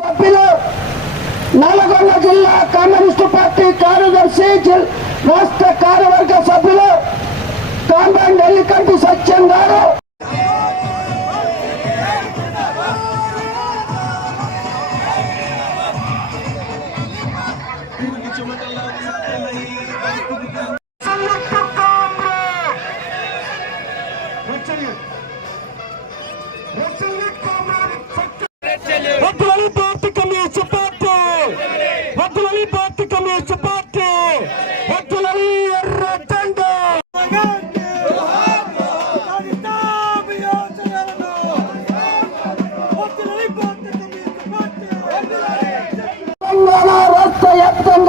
సభ్యులు నల్గొండ జిల్లా communist party కార్యదర్శి రాష్ట్ర కార్యవర్గ సభ్యులు కాంబన్ ఎల్లికంటి సత్యం గారు. వద్దులని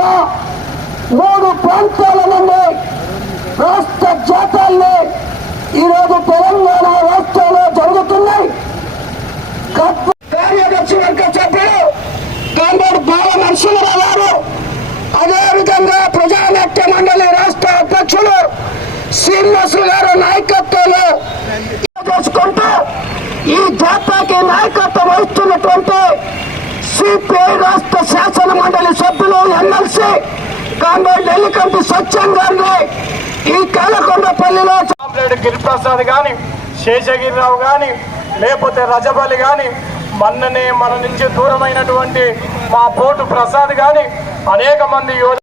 కూడా మూడు ప్రాంతాల నుండి రాష్ట్ర జాతాల్ని ఈరోజు తెలంగాణ రాష్ట్రంలో జరుగుతున్నాయి. కార్యదర్శి వర్గ సభ్యులు కాంబోడు బాల నరసింహరావు గారు అదేవిధంగా ప్రజానాట్య మండలి రాష్ట్ర అధ్యక్షులు శ్రీనివాసులు గారు నాయకత్వంలో చేసుకుంటూ ఈ జాతాకి నాయకత్వం వహిస్తున్నటువంటి సిపిఐ రాష్ట్ర శాసన మండలి సభ్యులు ఎమ్మెల్సీ కామ్రేడ్ ఎల్లికంటి సత్యం గారిని ఈ కలకొండపల్లిలో కామ్రేడ్ గిరిప్రసాద్ కానీ శేషగిరిరావు కానీ లేకపోతే రజబలి కానీ మన్ననే మన నుంచి దూరమైనటువంటి మా పోటు ప్రసాద్ కానీ అనేక మంది యువత